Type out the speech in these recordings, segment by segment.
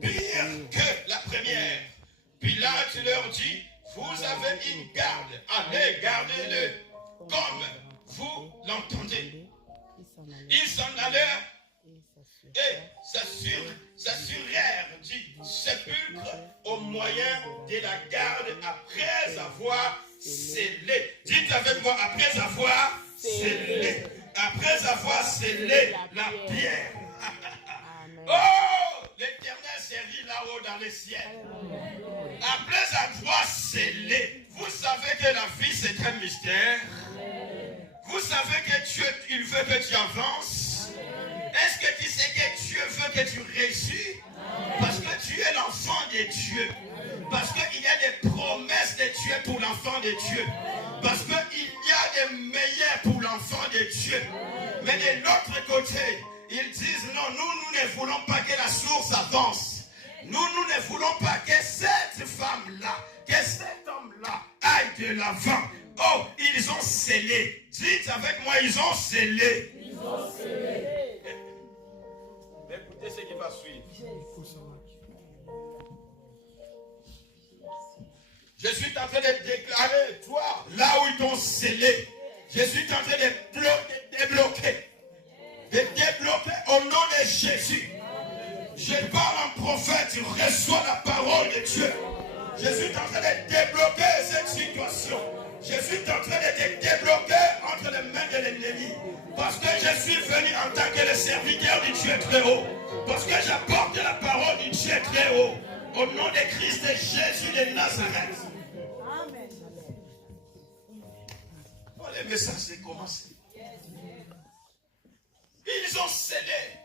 pire que la première. Pilate leur dit, vous avez une garde, allez garder-le, comme vous l'entendez. Ils s'en allèrent et s'assurèrent du sépulcre au moyen de la garde après avoir scellé. Dites avec moi, après avoir scellé. Après avoir scellé la pierre. Oh, l'Éternel sérit là-haut dans les ciels. Après avoir scellé, vous savez que la vie c'est un mystère. Vous savez que Dieu, il veut que tu avances. Est-ce que tu sais que Dieu veut que tu réussisses? Parce que tu es l'enfant de Dieu. Parce qu'il y a des promesses de Dieu pour l'enfant de Dieu. Parce qu'il y a des meilleurs pour l'enfant de Dieu. Mais de l'autre côté, ils disent non, nous ne voulons pas que la source avance. Nous ne voulons pas que cette femme-là, que cet homme-là aille de l'avant. Oh, ils ont scellé. Dites avec moi, ils ont scellé. Ils ont scellé. Écoutez ce qui va suivre. Je suis en train de déclarer, toi, là où ils t'ont scellé, je suis en train de débloquer. De débloquer au nom de Jésus. Je parle en prophète, tu reçois la parole de Dieu. Je suis en train de débloquer cette situation. Je suis en train de te débloquer entre les mains de l'ennemi. Parce que je suis venu en tant que le serviteur du Dieu très haut. Parce que j'apporte la parole du Dieu très haut. Au nom de Christ et Jésus de Nazareth. Amen. Oh, le message est commencé. Ils ont scellé.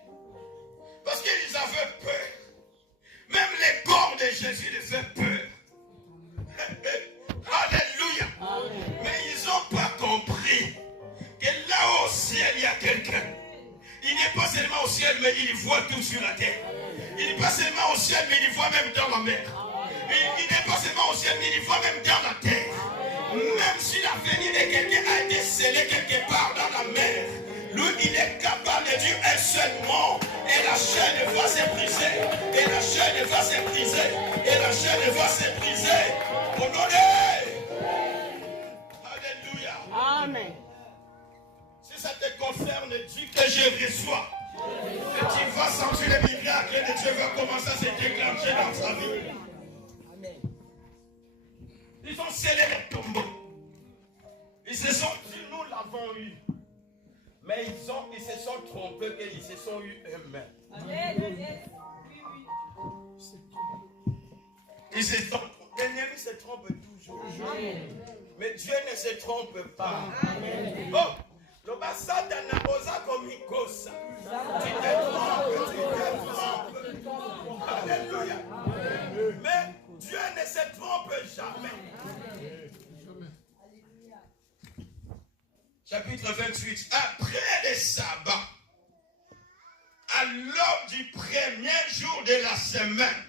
Parce qu'ils avaient peur. Même les corps de Jésus les fait peur. Alléluia. Mais ils n'ont pas compris que là au ciel, il y a quelqu'un. Il n'est pas seulement au ciel, mais il voit tout sur la terre. Il n'est pas seulement au ciel, mais il voit même dans la mer. Il n'est pas seulement au ciel, mais il voit même dans la terre. Même si l'avenir de quelqu'un a été scellé quelque part dans la mer, lui, il est capable de dire un seul mot. Et la chaîne va se briser. Et la chaîne va se briser. Et la chaîne va se briser. Au nom de... Alléluia. Amen. Si ça te concerne, dis que je reçois. Et tu vas sentir le miracle de Dieu va commencer à se déclencher dans ta vie. Amen. Ils ont scellé les tombeaux. Ils se sont dit, nous l'avons eu. Mais ils se sont trompés qu'ils se sont eu eux-mêmes. Ils se sont trompés. L'ennemi se trompe toujours. Mais Dieu ne se trompe pas. Amen. Oh! Le Satan n'a pas comme une cause. Tu te trompes. Alléluia. Mais Dieu ne se trompe jamais. Chapitre 28. Après le sabbat, à l'aube du premier jour de la semaine.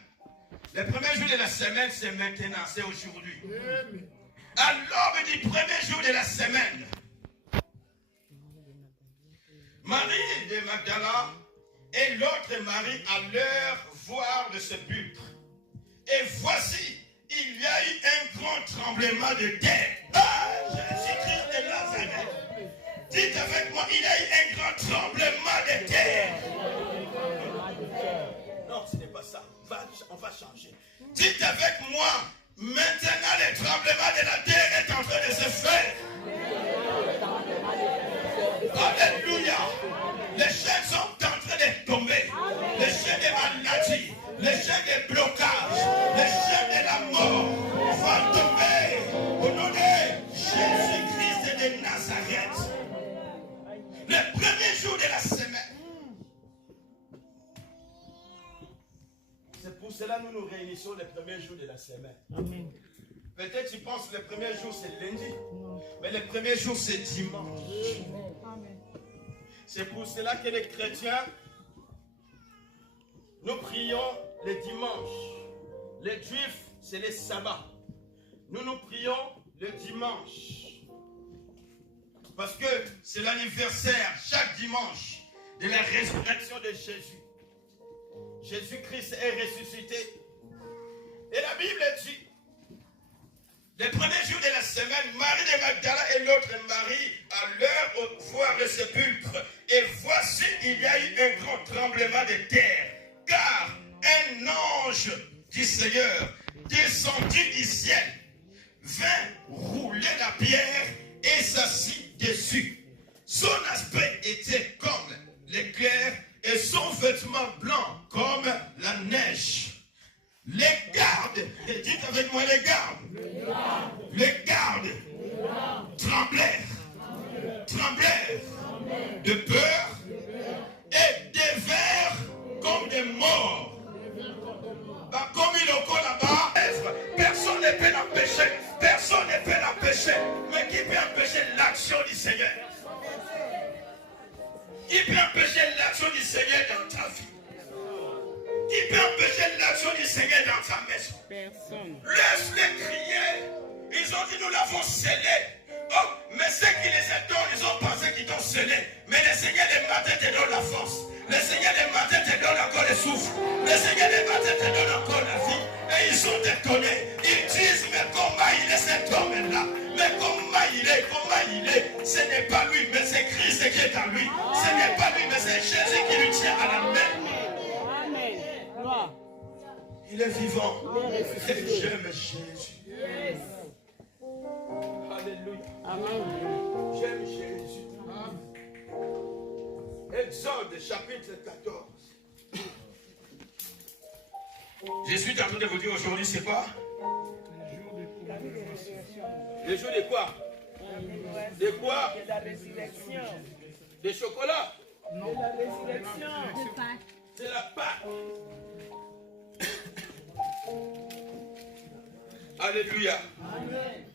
Le premier jour de la semaine, c'est maintenant, c'est aujourd'hui. À l'aube du premier jour de la semaine, Marie de Magdala et l'autre Marie allèrent voir le sépulcre. Et voici, il y a eu un grand tremblement de terre. Ah, Jésus-Christ de Nazareth. Dites avec moi, il y a eu un grand tremblement de terre. Non, ce n'est pas ça. On va changer. Dites avec moi, maintenant le tremblement de la terre est en train de se faire. Alléluia. Les chaînes sont en train de tomber. Les chaînes de maladie, les chaînes de blocage, les chaînes de la mort vont tomber au nom de Jésus-Christ de Nazareth. Le premier jour de la semaine. C'est pour cela que nous nous réunissons le premier jour de la semaine. Amen. Peut-être tu penses que le premier jour c'est lundi, mais le premier jour c'est dimanche. Amen. C'est pour cela que les chrétiens, nous prions le dimanche. Les juifs, c'est le sabbat. Nous prions le dimanche. Parce que c'est l'anniversaire chaque dimanche de la résurrection de Jésus. Jésus-Christ est ressuscité. Et la Bible dit, le premier jour de la semaine, Marie de Magdala et l'autre Marie allèrent voir le sépulcre. Et voici, il y a eu un grand tremblement de terre, car un ange du Seigneur, descendu du ciel, vint rouler la pierre et s'assit dessus. Son aspect était comme l'éclair et son vêtement blanc comme la neige. Les gardes, dites avec moi les gardes tremblèrent de peur et devinrent comme des morts. Bah, comme il est encore là-bas, personne ne peut l'empêcher, mais qui peut empêcher l'action du Seigneur? Qui peut empêcher l'action du Seigneur dans ta vie? Qui peut empêcher l'action du Seigneur dans ta maison? Personne. Laisse-les crier. Ils ont dit nous l'avons scellé. Oh, mais ceux qui les adorent, ils ont pensé qu'ils t'ont scellé. Mais le Seigneur des matins te donne la force. Le Seigneur des matins te donne encore le souffle. Le Seigneur des matins te donne encore la vie. Et ils sont étonnés. Ils disent mais comment il est cet homme-là? Mais comment il est? Ce n'est pas lui, mais c'est Christ qui est en lui. Ce n'est pas lui, mais c'est Jésus qui lui tient à la main. Il est vivant. J'aime Jésus. Yes. Alléluia. Amen. J'aime Jésus. Exode chapitre 14. Je suis en train de vous dire aujourd'hui, c'est quoi? Le jour de quoi? De quoi? De la résurrection. De chocolat? Non. De la résurrection. C'est la Pâque. Alléluia. Amen.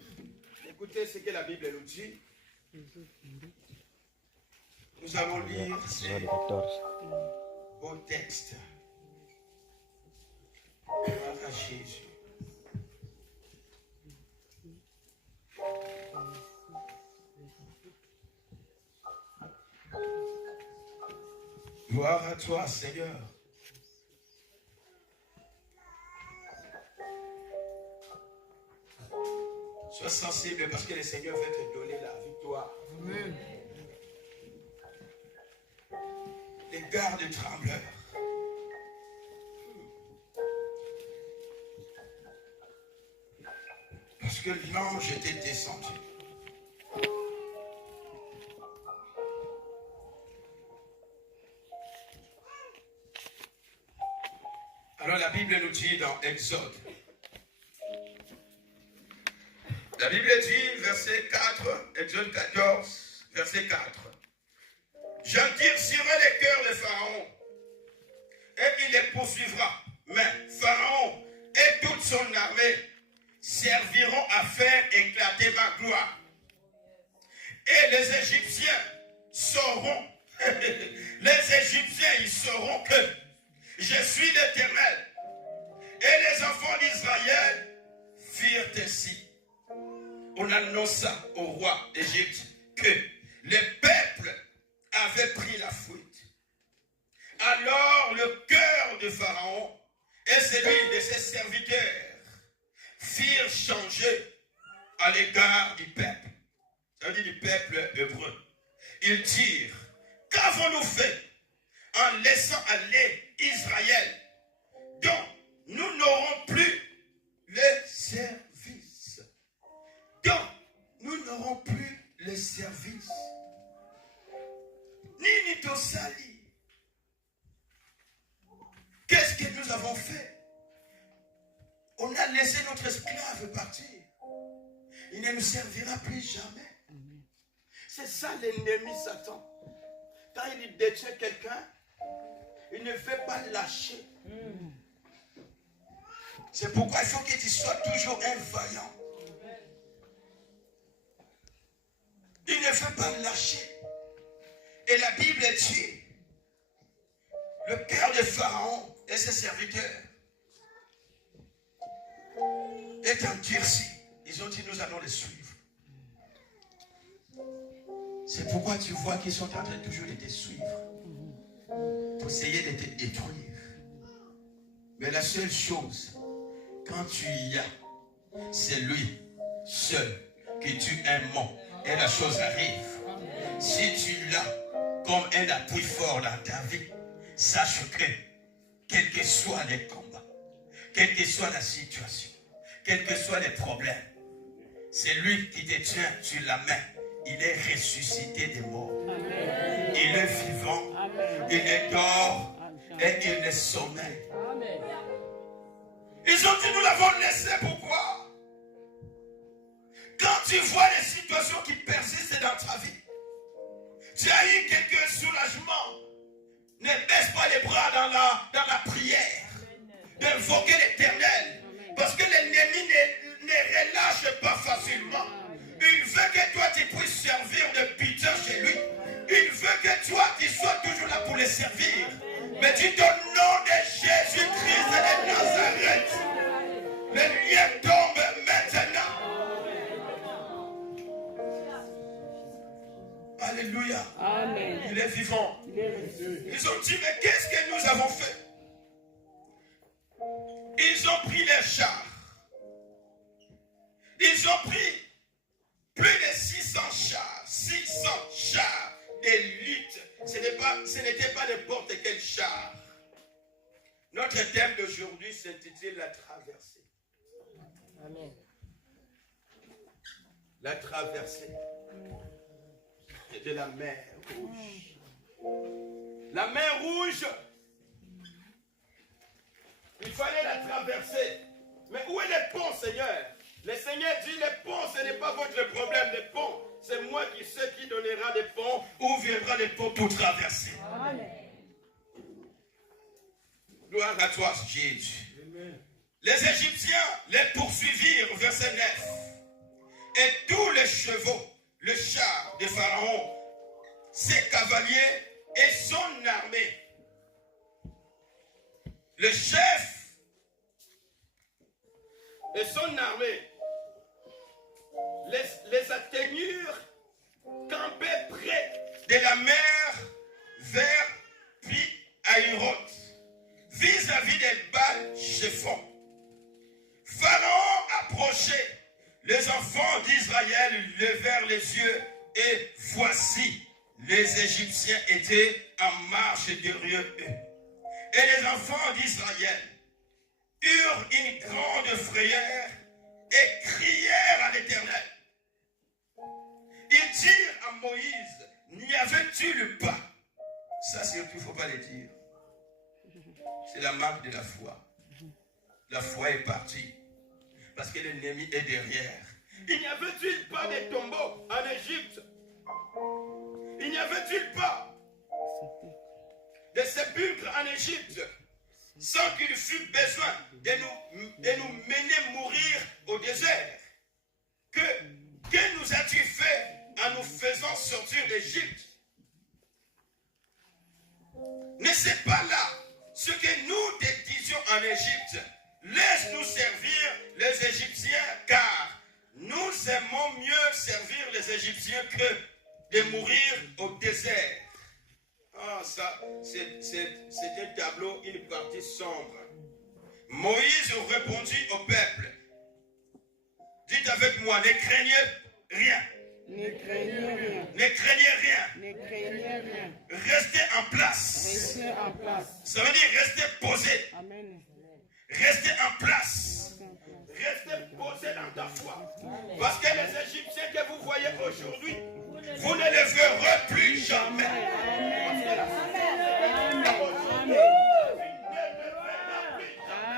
Écoutez ce que la Bible nous dit. Nous allons lire ces beaux textes. Gloire à Jésus. Gloire à toi, Seigneur. Sois sensible parce que le Seigneur veut te donner la victoire. Amen. Les gardes trembleurs. Parce que l'ange était descendu. Alors la Bible nous dit dans Exode. La Bible dit, verset 4, Exode 14, verset 4. J'endurcirai les cœurs de Pharaon, et il les poursuivra. Mais Pharaon et toute son armée serviront à faire éclater ma gloire. Et les Égyptiens sauront, ils sauront que je suis l'Éternel. Et les enfants d'Israël firent ainsi. On annonça au roi d'Égypte que le peuple avait pris la fuite. Alors le cœur de Pharaon et celui de ses serviteurs firent changer à l'égard du peuple. Ça veut dire du peuple hébreu. Ils dirent, qu'avons-nous fait en laissant aller Israël, dont nous n'aurons plus le service? Donc, nous n'aurons plus le service. Ni Tosali. Qu'est-ce que nous avons fait? On a laissé notre esclave partir. Il ne nous servira plus jamais. C'est ça l'ennemi Satan. Quand il détient quelqu'un, il ne veut pas lâcher. C'est pourquoi il faut que tu sois toujours un vaillant. Il ne veut pas lâcher. Et la Bible dit, le cœur de Pharaon et ses serviteurs est endurci. Ils ont dit, nous allons les suivre. C'est pourquoi tu vois qu'ils sont en train toujours de te suivre pour essayer de te détruire. Mais la seule chose, quand tu y as, c'est lui seul que tu aimes et la chose arrive. Si tu l'as comme un appui fort dans ta vie, sache que, quels que soient les combats, quelle que soit la situation, quels que soient les problèmes, c'est lui qui te tient sur la main. Il est ressuscité des morts. Amen. Il est vivant. Amen. Il est dort et il est sommeil. Amen. Ils ont dit, nous l'avons laissé. Pourquoi? Quand tu vois les situations qui persistent dans ta vie, tu as eu quelques soulagements. Ne baisse pas les bras dans la prière. D'invoquer l'Éternel. Parce que l'ennemi ne relâche pas facilement. Il veut que toi tu puisses servir de pitié chez lui. Il veut que toi tu sois toujours là pour le servir. Mais dis au nom de Jésus-Christ de Nazareth, le lien tombe maintenant. Alléluia. Amen. Il est vivant. Ils ont dit, mais qu'est-ce que nous avons fait? Ils ont pris les chars. Ils ont pris plus de 600 chars. 600 chars d'élite. Ce n'était pas n'importe quel char. Notre thème d'aujourd'hui s'intitule la traversée. Amen. La traversée de la mer Rouge. La mer Rouge, il fallait la traverser. Mais où est le pont, Seigneur? Le Seigneur dit, le pont, ce n'est pas votre problème. Le pont, c'est moi qui sais qui donnera des ponts, où viendra les ponts pour traverser. Amen. Gloire à toi, Jésus. Amen. Les Égyptiens les poursuivirent, verset 9. Et tous les chevaux, le char de Pharaon, ses cavaliers et son armée. Le chef et son armée les atteignirent campés près de la mer vers Pi-Hahiroth, vis-à-vis des Baal-Zephon. Pharaon approchait, les enfants d'Israël levèrent les yeux et voici, les Égyptiens étaient en marche derrière eux. Et les enfants d'Israël eurent une grande frayeur et crièrent à l'Éternel. Ils dirent à Moïse, n'y avait-il pas? Ça, surtout, il ne faut pas le dire. C'est la marque de la foi. La foi est partie. Parce que l'ennemi est derrière. Il n'y avait-il pas de tombeaux en Égypte? Il n'y avait-il pas de sépulcres en Égypte sans qu'il fût besoin de nous mener mourir au désert? Que nous as-tu fait en nous faisant sortir d'Égypte? N'est-ce pas là ce que nous te disions en Égypte? Laisse-nous servir les Égyptiens, car nous aimons mieux servir les Égyptiens que de mourir au désert. Ah, ça, c'est un tableau, une partie sombre. Moïse répondit au peuple. Dites avec moi, ne craignez rien. Ne craignez rien. Ne craignez rien. Ne craignez rien. Restez en place. Restez en place. Ça veut dire restez posé. Amen. Restez en place. Restez posé dans ta foi. Parce que les Égyptiens que vous voyez aujourd'hui, vous ne les verrez plus jamais.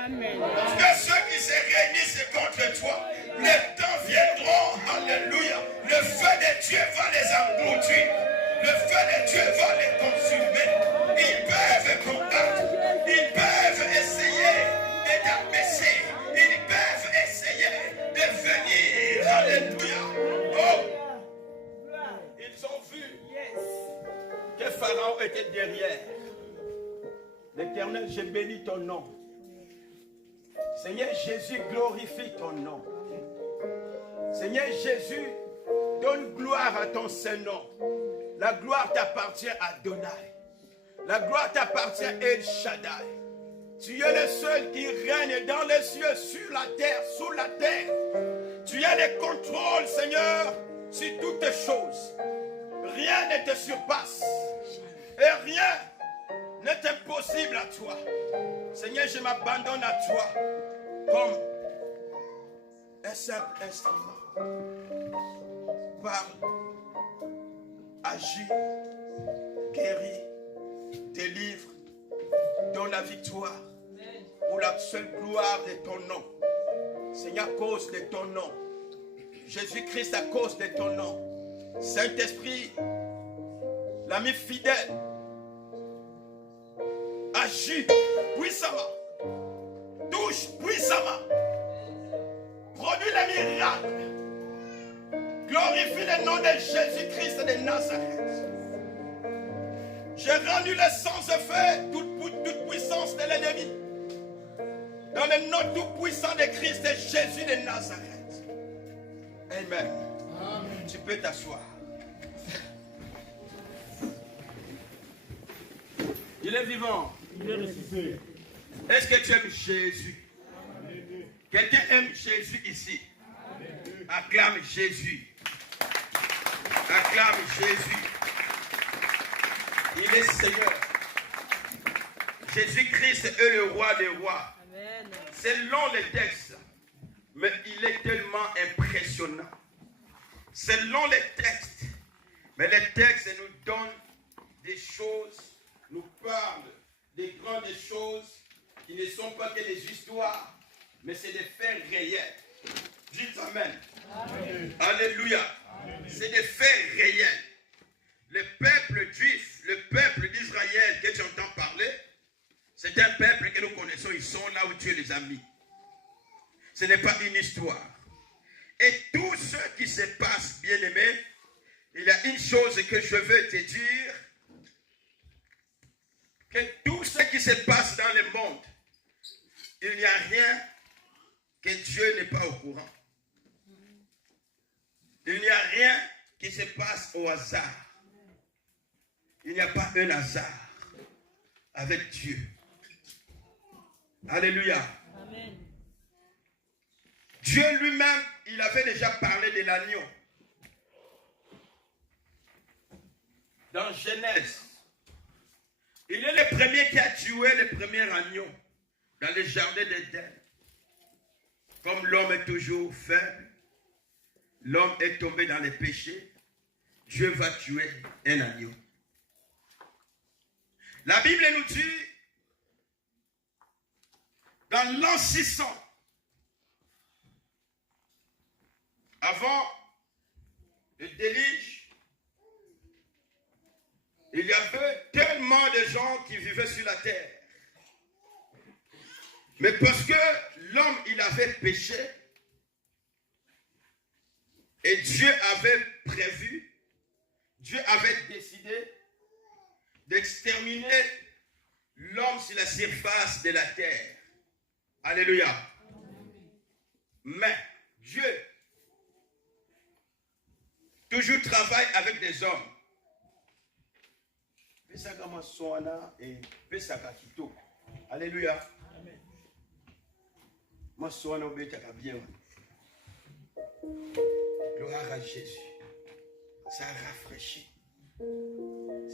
Amen. Parce que ceux qui se réunissent contre toi, les temps viendront, alléluia. Le feu de Dieu va les engloutir. Le feu de Dieu va les consumer. Ils peuvent combattre. Ils peuvent essayer d'abaisser. Ils peuvent essayer de venir. Alléluia. Oh. Ils ont vu que Pharaon était derrière. L'Éternel, je bénis ton nom. Seigneur Jésus, glorifie ton nom. Seigneur Jésus, donne gloire à ton Saint-Nom. La gloire t'appartient à Adonai. La gloire t'appartient à El Shaddai. Tu es le seul qui règne dans les cieux, sur la terre, sous la terre. Tu as le contrôle, Seigneur, sur toutes choses. Rien ne te surpasse. Et rien n'est impossible à toi. Seigneur, je m'abandonne à toi comme un simple instrument. Parle, agis, guéris, délivre, donne la victoire pour la seule gloire de ton nom. Seigneur, à cause de ton nom. Jésus-Christ, à cause de ton nom. Saint-Esprit, l'ami fidèle, agis puissamment. Touche puissamment. Produis les miracles. Glorifie le nom de Jésus-Christ de Nazareth. J'ai rendu les sans effet toute puissance de l'ennemi. Dans le nom tout puissant de Christ et Jésus de Nazareth. Amen. Amen. Tu peux t'asseoir. Il est vivant. Il est ressuscité. Est-ce que tu aimes Jésus? Quelqu'un aime Jésus ici? Acclame Jésus. Acclame Jésus. Il est Seigneur. Jésus-Christ est le roi des rois. C'est long le texte, mais il est tellement impressionnant. C'est long le texte, mais le texte nous donne des choses, nous parle des grandes choses qui ne sont pas que des histoires, mais c'est des faits réels. Dites Amen. Amen. Alléluia. C'est des faits réels. Le peuple juif, le peuple d'Israël que tu entends parler, c'est un peuple que nous connaissons, ils sont là où Dieu les a mis. Ce n'est pas une histoire. Et tout ce qui se passe, bien-aimé, il y a une chose que je veux te dire, que tout ce qui se passe dans le monde, il n'y a rien que Dieu n'est pas au courant. Il n'y a rien qui se passe au hasard. Il n'y a pas un hasard avec Dieu. Alléluia. Amen. Dieu lui-même, il avait déjà parlé de l'agneau. Dans Genèse, il est le premier qui a tué le premier agneau dans le jardin d'Éden. Comme l'homme est toujours faible, l'homme est tombé dans les péchés, Dieu va tuer un agneau. La Bible nous dit, dans l'an 600, avant le déluge, il y avait tellement de gens qui vivaient sur la terre. Mais parce que l'homme, il avait péché, et Dieu avait prévu, Dieu avait décidé d'exterminer l'homme sur la surface de la terre. Alléluia. Mais Dieu toujours travaille avec des hommes. Alléluia. Gloire à Jésus. Ça rafraîchit.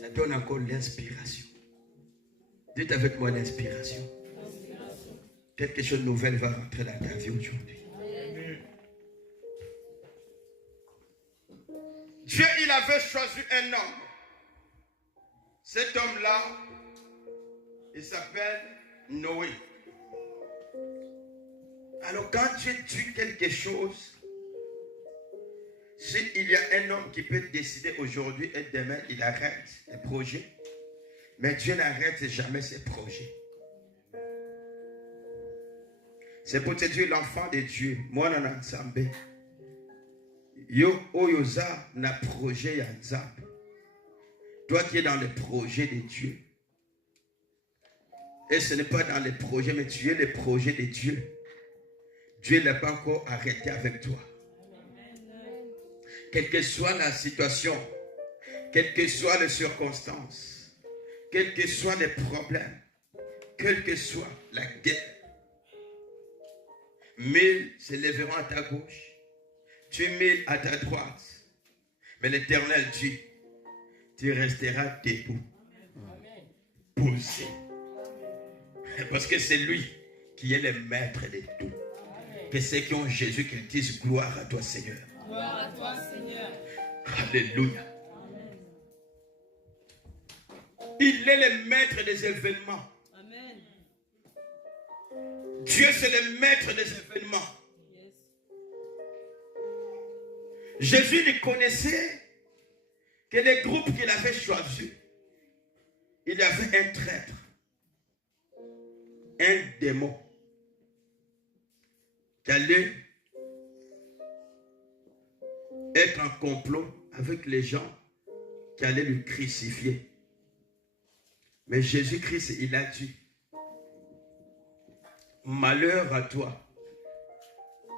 Ça donne encore l'inspiration. Dites avec moi l'inspiration. Quelque chose de nouvel va rentrer dans ta vie aujourd'hui. Dieu, il avait choisi un homme. Cet homme-là, il s'appelle Noé. Alors quand Dieu tue quelque chose, s'il y a un homme qui peut décider aujourd'hui et demain, il arrête les projets. Mais Dieu n'arrête jamais ses projets. C'est pour te dire l'enfant de Dieu. Moi, non, ensemble. Yo, oyoza, na projet ya nzambe. Toi qui es dans le projet de Dieu. Et ce n'est pas dans les projets, mais tu es le projet de Dieu. Dieu n'a pas encore arrêté avec toi. Quelle que soit la situation, quelles que soient les circonstances, quels que soient les problèmes, quelle que soit la guerre, 1000 se lèveront à ta gauche, 1000 à ta droite. Mais l'Éternel dit, tu resteras debout, posé. Parce que c'est lui qui est le maître de tout. Que ceux qui ont Jésus, qu'ils disent gloire à toi, Seigneur. Gloire à toi, Seigneur. Alléluia. Il est le maître des événements. Amen. Dieu, c'est le maître des événements. Yes. Jésus ne connaissait que les groupes qu'il avait choisis. Il y avait un traître, un démon qui allait être en complot avec les gens qui allaient le crucifier. Mais Jésus-Christ, il a dit, malheur à toi.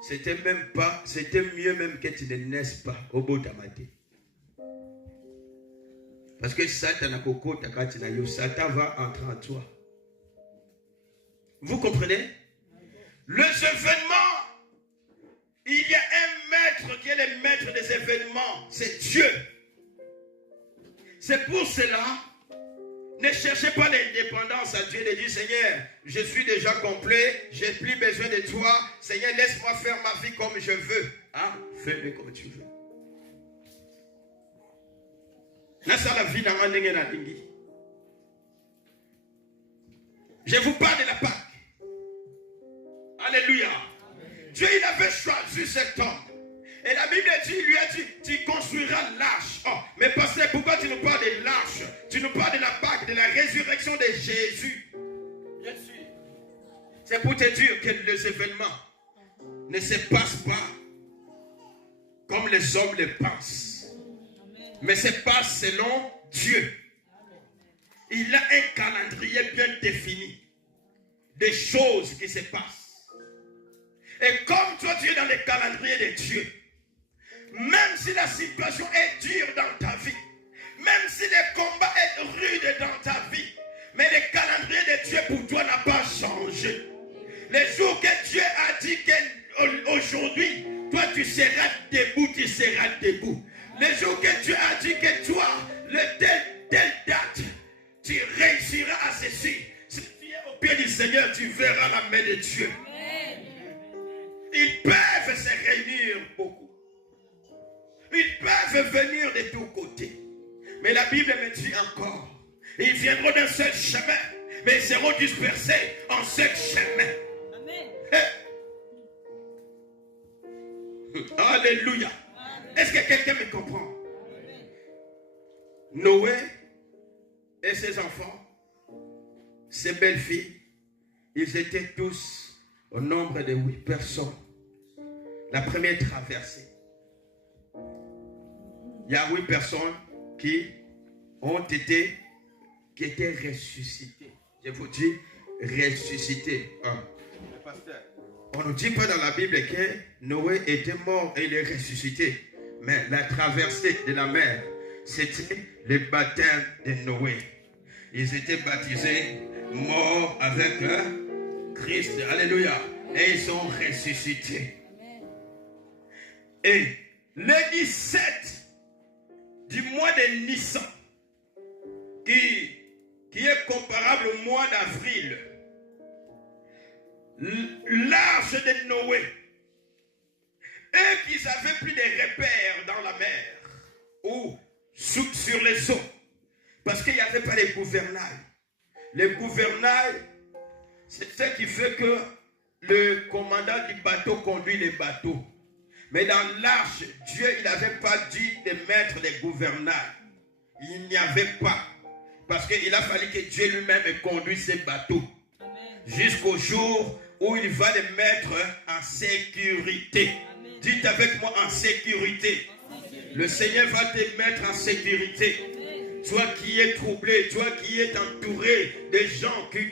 C'était mieux même que tu ne naisses pas au bout de ta maté. Parce que Satan va entrer en toi. Vous comprenez? Les événements, il y a un maître qui est le maître des événements. C'est Dieu. C'est pour cela, ne cherchez pas l'indépendance à Dieu de dire, Seigneur, je suis déjà complet, je n'ai plus besoin de toi. Seigneur, laisse-moi faire ma vie comme je veux. Hein? Fais-le comme tu veux. Je vous parle de la Pâque. Alléluia. Dieu, il avait choisi cet homme. Et la Bible dit, il lui a dit, tu construiras l'arche. Oh, mais pasteur, pourquoi tu nous parles de l'arche? Tu nous parles de la Pâque, de la résurrection de Jésus. Bien sûr. C'est pour te dire que les événements ne se passent pas comme les hommes le pensent. Mais se passent selon Dieu. Il a un calendrier bien défini des choses qui se passent. Et comme toi, tu es dans le calendrier de Dieu, même si la situation est dure dans ta vie, même si le combat est rude dans ta vie, mais le calendrier de Dieu pour toi n'a pas changé. Les jours que Dieu a dit qu'aujourd'hui, toi tu seras debout, tu seras debout. Les jours que Dieu a dit que toi, telle date, tu réussiras à ceci. Si tu es au pied du Seigneur, tu verras la main de Dieu. Ils peuvent se réunir beaucoup. Ils peuvent venir de tous côtés. Mais la Bible me dit encore, ils viendront d'un seul chemin, mais ils seront dispersés en seul chemin. Amen. Alléluia. Amen. Est-ce que quelqu'un me comprend? Amen. Noé et ses enfants, ses belles-filles, ils étaient tous au nombre de 8 personnes. La première traversée. Il y a 8 personnes qui étaient ressuscitées. Je vous dis, ressuscitées. On ne nous dit pas dans la Bible que Noé était mort et il est ressuscité. Mais la traversée de la mer, c'était le baptême de Noé. Ils étaient baptisés, morts avec Christ. Alléluia. Et ils sont ressuscités. Et le 17 du mois de Nissan, qui est comparable au mois d'avril, l'arche de Noé, eux qui n'avaient plus de repères dans la mer ou sur les eaux, parce qu'il n'y avait pas les gouvernails. Les gouvernails, c'est ce qui fait que le commandant du bateau conduit les bateaux. Mais dans l'arche, Dieu, il n'avait pas dit de mettre des gouvernails. Il n'y avait pas. Parce qu'il a fallu que Dieu lui-même conduise ces bateaux. Jusqu'au jour où il va les mettre en sécurité. Amen. Dites avec moi, en sécurité. Le Seigneur va te mettre en sécurité. Amen. Toi qui es troublé, toi qui es entouré des gens qui